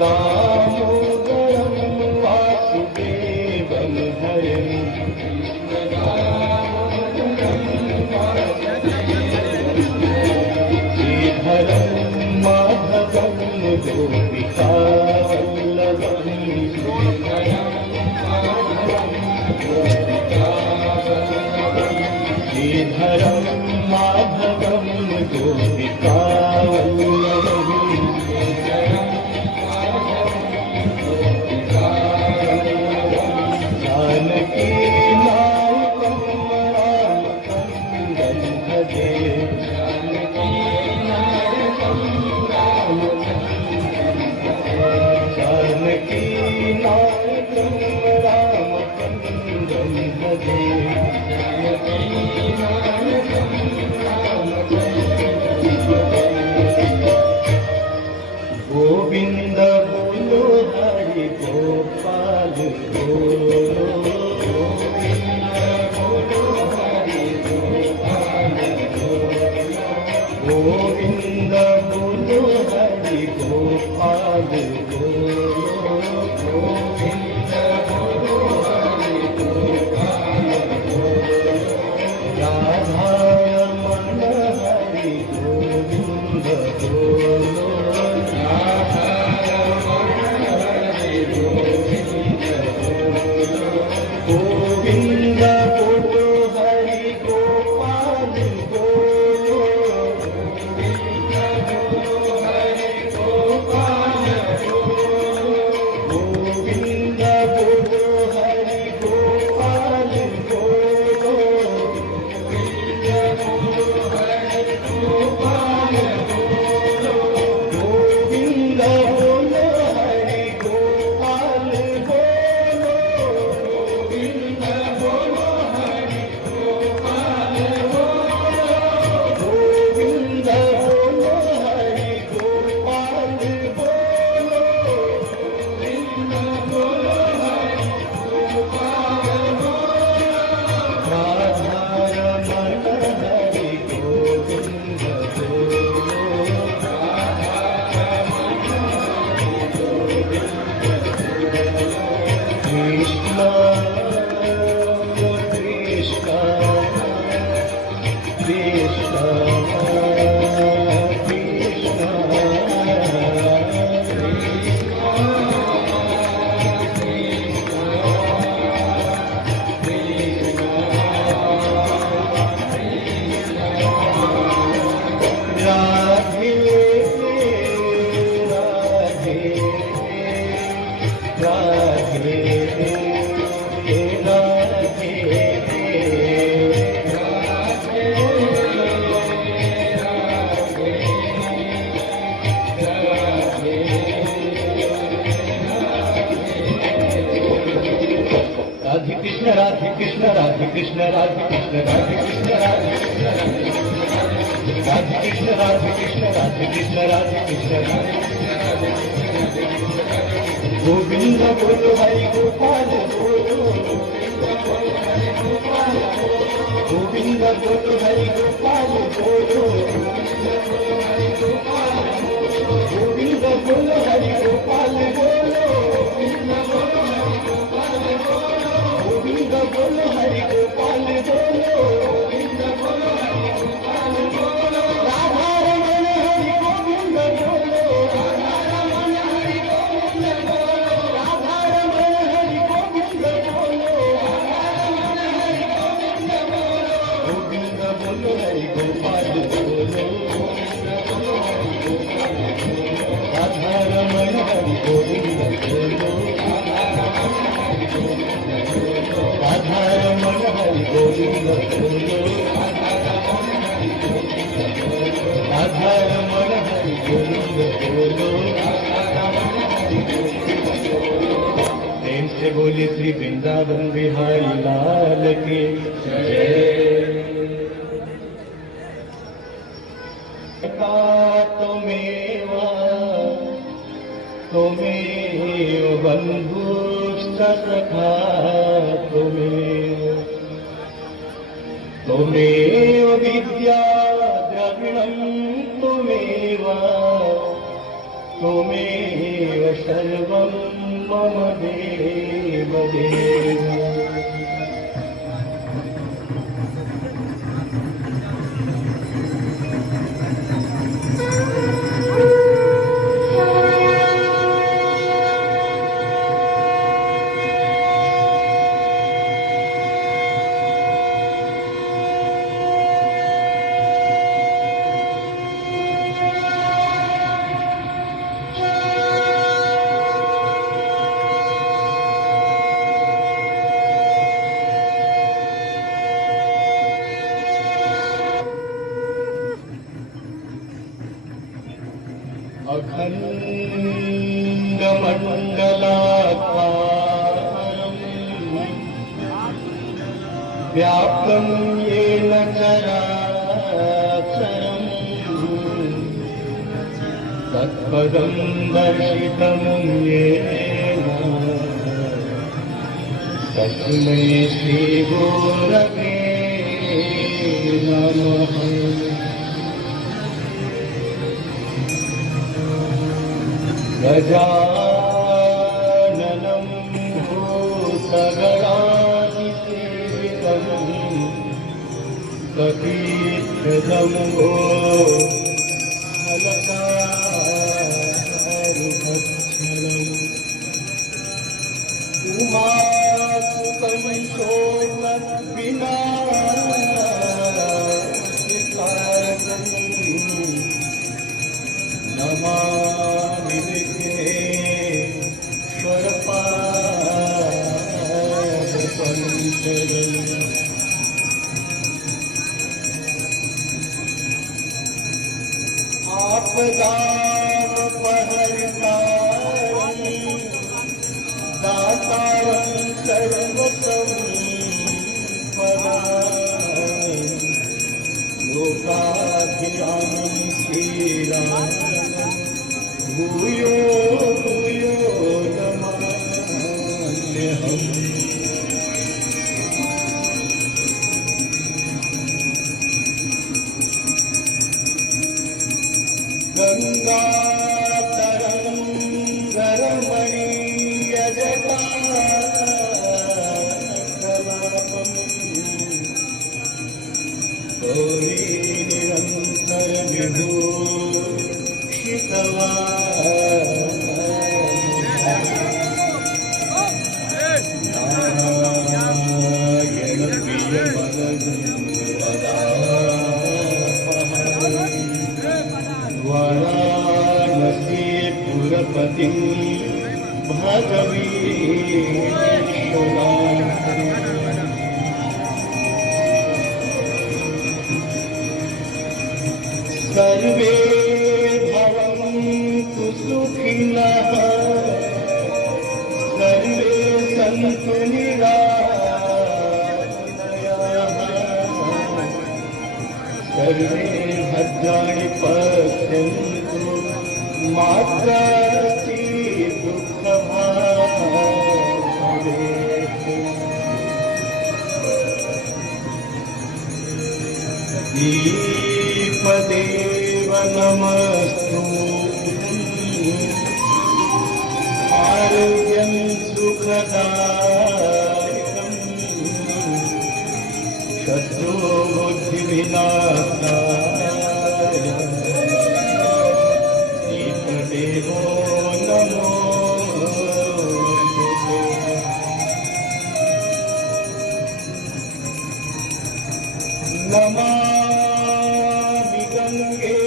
दामोदरं वासुदेवं हरिं श्रीधरं माधवं गोपिकावल्लभं श्रीधरं माधवं गोपिकावल्लभं जानकी नायकं रामचन्द्रं भजे जानकी नायकं रामचन्द्रं भजे गोविंद बोलो हरि गोपाल बोलो गोविंद बोलो हरि गोपाल बोलो गोविंद बोलो हरि गोपाल बोलो राधा रमण हरि गोविंद बोलो गोविंद बोलो हरि गोपाल बोलो गोविंद बोलो हरि गोपाल बोलो गोविंद बोलो हरि गोपाल बोलो गोविंद बोलो हरि गोपाल बोलो गोविंद बोलो हरि गोपाल बोलो गोविंद बोलो हरि गोपाल बोलो राधा रमण हरि गोविंद बोलो कृष्ण कृष्ण कृष्ण राधे राधे राधे राधे कृष्ण राधे कृष्ण राधे कृष्ण राधे कृष्ण राधे कृष्ण राधे कृष्ण राधे कृष्ण राधे कृष्ण राधे कृष्ण गोविंद बोलो हरि गोपाल बोलो गोविंद बोलो हरि गोपाल बोलो गोविंद बोलो हरि गोपाल बोलो गोविंद बोलो हरि गोपाल बोलो राधा रमण हरि गोविंद बोलो राधा रमण हरि गोविंद बोलो गोविंद बोलो हरि गोपाल बोलो राधा रमण हरि गोविंद बोलो राधा रमण हरि गोविंद बोलो राधा रमण हरि गोविंद बोलो प्रेम से बोले श्री वृंदावन बिहारी लाल के जय तुमेव बन्धुश्च सखा तुमेव विद्या द्रविणं तुमेव त्वमेव सर्वं मम देव देव। अखण्डमण्डलाकारं व्याप्तं येन चराचरं तत्पदं दर्शितं येन तस्मै श्रीगुरवे नमः। गजाननं भूतगणाधिसेवितं कपीश्वजम्बो फलचारुभक्षणम् उमासुतं शोकविनाशकारकम् नमामि आपदापहर्तारं दातारं सर्वसम्पदां लोकाभिरामं श्रीरामं भूयो भूयो नमाम्यहम्। गङ्गातरङ्गरमणीयजटाकलापं गौरी वाराणसीपुरपतिं भगवीश्वरां सर्वे भवन्तु सुखिनः सर्वे सन्तु निरामयाः सर्वे भद्राणि पश्यन्तु मा कश्चित् दुःखभाग् भवेत्। दीपदेव नमस्तुभ्यं आरोग्यं सुखदायकं शत्रुबुद्धिविनाशाय दीपदेवो नमोस्तुते। नमामि गंगे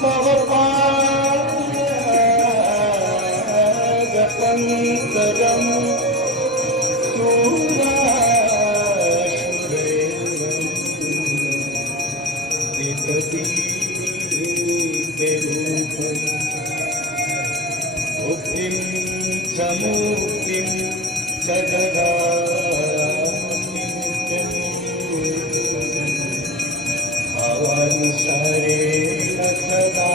तव पादपङ्कजं सुरासुरैर्वं विततीरूपं मुक्तिं च मुक्तिं च ददामि नित्यम् भवानुसारेण सदा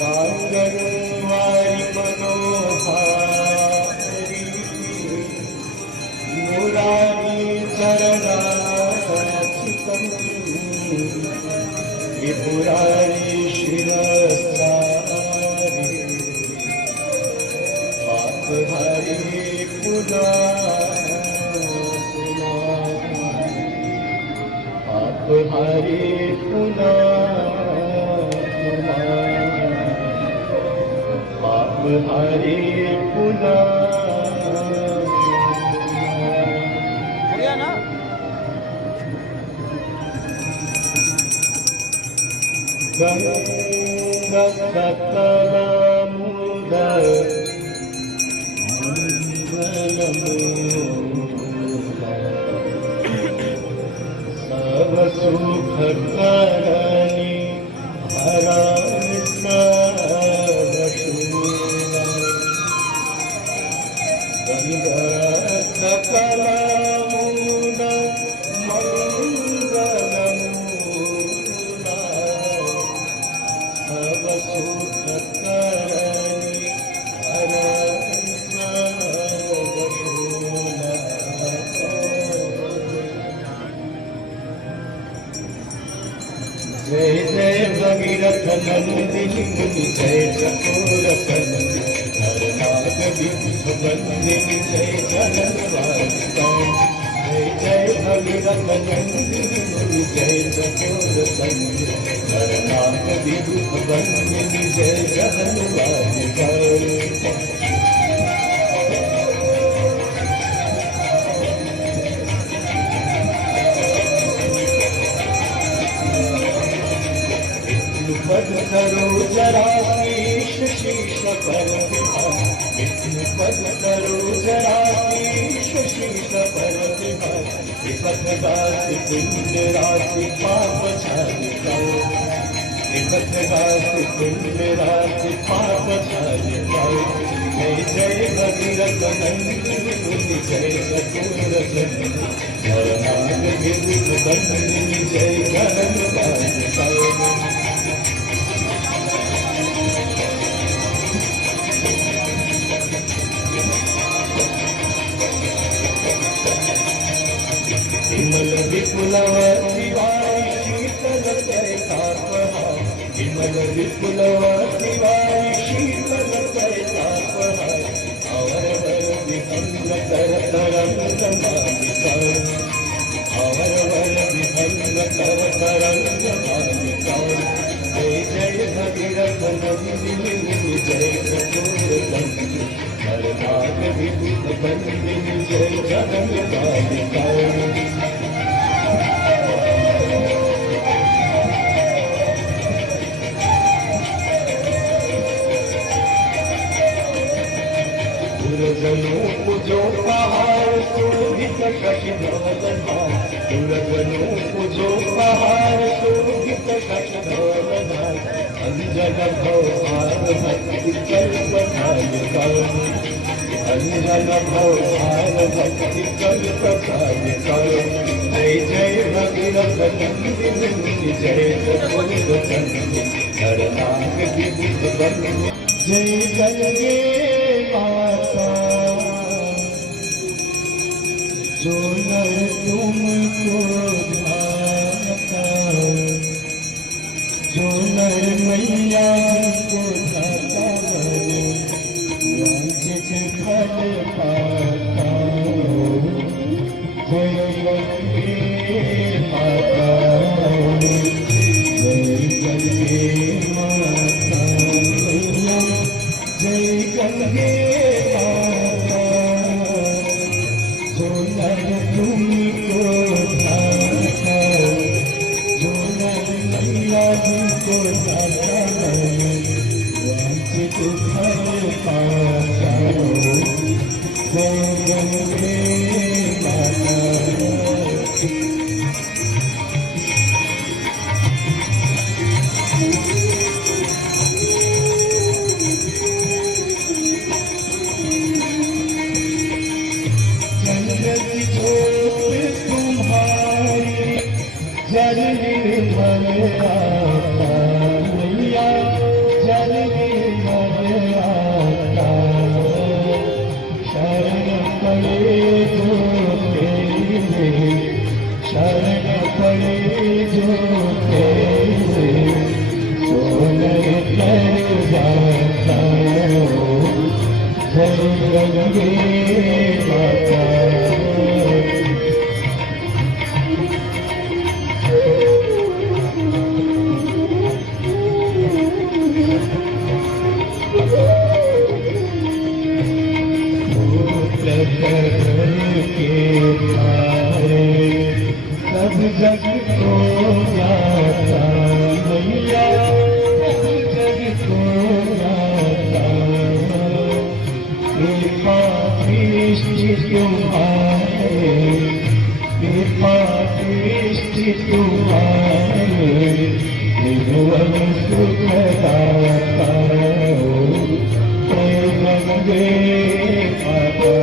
गाङ्गवारि मनोहारी मुरारी चरणा त्रिपुरारी शिरसारी पापहारी पुन्हा पापहारी पुन्हा पापहारी पुन्हा गंगा सकलमुदा मंगलमूला सब सुख करणी हरामि सर्वशूला गंगा सकलमुदा मंगलमूला सब सुख करणी हरामि सर्वशूला जय जय भगीरथ नंदिनी मुनि जय चकोर कनंदिनी हरनाथ विभुत बंदिनी जय जनवासिका जय जय भगीरथ नंदिनी मुनि जय चकोर कनंदिनी हरनाथ विभुत बंदिनी जय जनवासिका पद करो जरा शीश शीश पर विभाग विष्णु पद करो जरा शीश शीश पर विभाग विपथ गासी कुंड राशि पाप छालिकाओ विपथ गासी कुंड राशि पाप छालिकाओ जय जय भगीरथ नंदिनी मुनि जय चकोर कनंदिनी हरनाथ विभुत बंदिनी जय जनवासिकाओ विमल विपुलवती वारी शीतल कैतापहार विमल विपुलवती वारी शीतल कैतापहार अवर वर विभंग कर तरंग मालिका अवर वर विभंग कर तरंग मालिका जय जय भगीरथ नंदिनी मुनि जय चकोर कनंदिनी हरनाथ विभुत बंदिनी जय जनवासिका दुर्जनो पूजो पहाड़ शोभित शशिधवलधार दुर्जनो पूजो पहाड़ शोभित शशिधवलधार अंजन भवभार भक्ति कल्पनायका अंजन भवभार भक्ति कल्पनायका जय जय भगीरथ नंदिनी मुनि जय चकोर कनंदिनी हरनाथ विभुत बंदिनी जय गंगे माता जो नर तुमको धाता जो नर मैया को धाता वांछित फल पाता जय गंगे माता जय गंगे माता जय गंगे माता जो नर तुमको धाता जो नर मैया तुमको धाता वांछित फल पाता जय गंगे माता जल निर्मल आता मैया जल निर्मल आता शरण पड़े जो तेरे शरण पड़े जो तेरे के तारे सब जग को ज्ञाता मैया सब जग को ज्ञाता कृपा दृष्टि तुम्हारे कृपा दृष्टि तुम्हारे त्रिभुवन सुखदाता प्रेम दे माता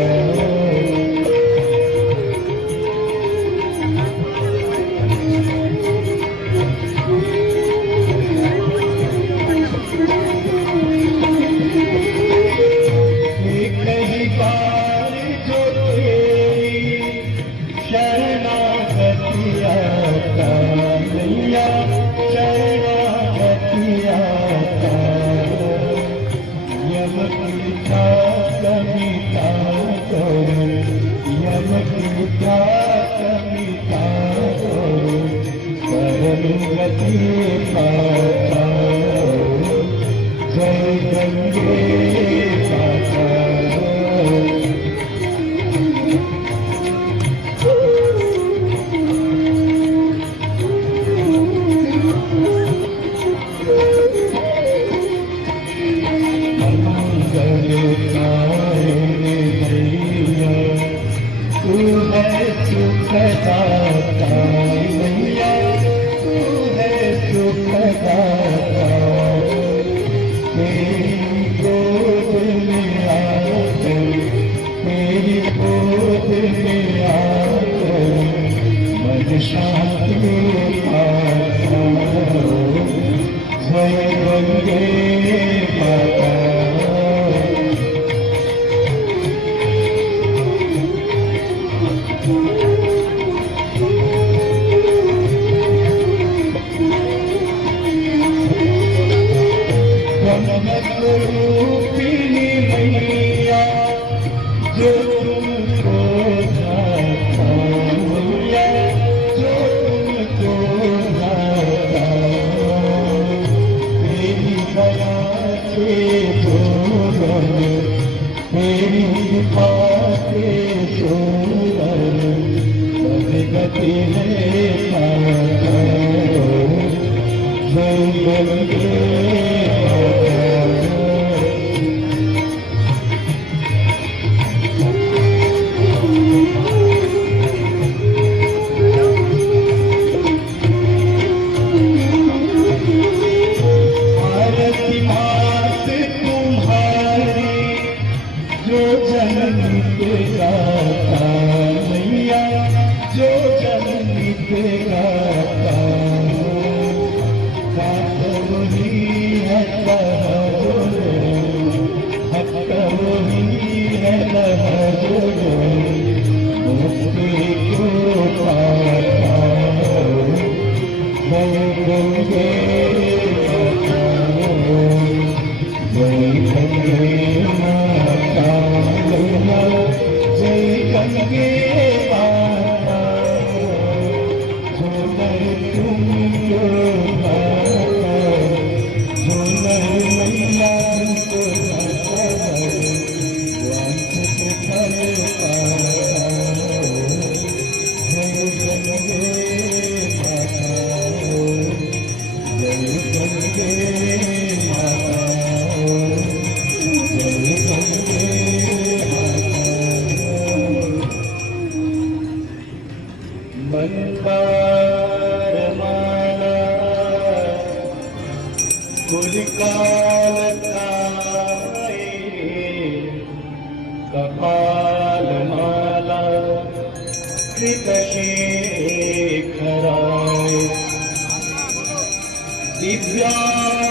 जय गंगे माता तू है सुखदाता मैया तू है सुखदाता तेरी गोद में आकर तेरी गोद में आकर मन शांति पाता जय गंगे माता रूपिणी मैया जो तुमको जाता मैया जो तुमको जाता तेरी दया के जोर तेरी कृपा के जोर गति है पाता जय गंगे जो जननी पे गाता मैया जो जननी पे गाता बात वही है हक वही है मुक्ति को पाता जय गंगे जय गंगे जय गंगे माता जो नर तुमको माता जो नर मैया तुमको माता वांछित फल पाता जय गंगे माता जय गंगे माता जय गंगे मंदार माला कुलिकाल काए कपाल माला कृतशेखराय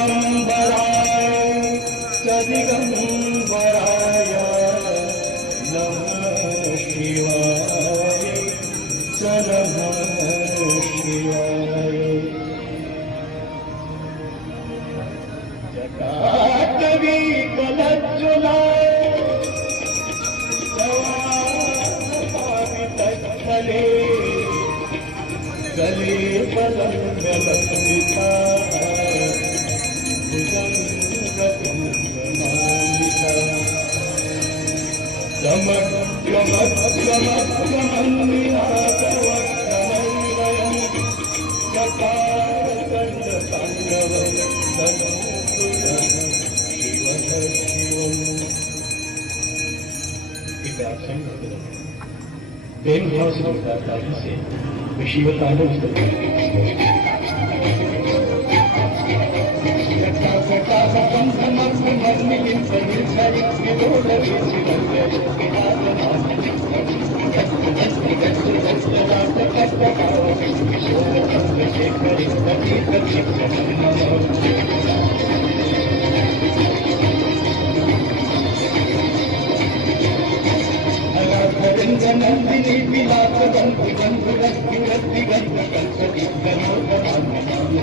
दिव्यांबराय सदिगंबराय नमः शिवाय नमः शिवाय जटाटवी कलज्जुलाय पावितस्थले गले बलंगलंबिता भुजंगकुंभमालिका प्रेम भाव से ताली से शिव तांडव नंदिनी विलास गंध गंध रक्ति रक्ति गंध कल्पति गणोत विनोद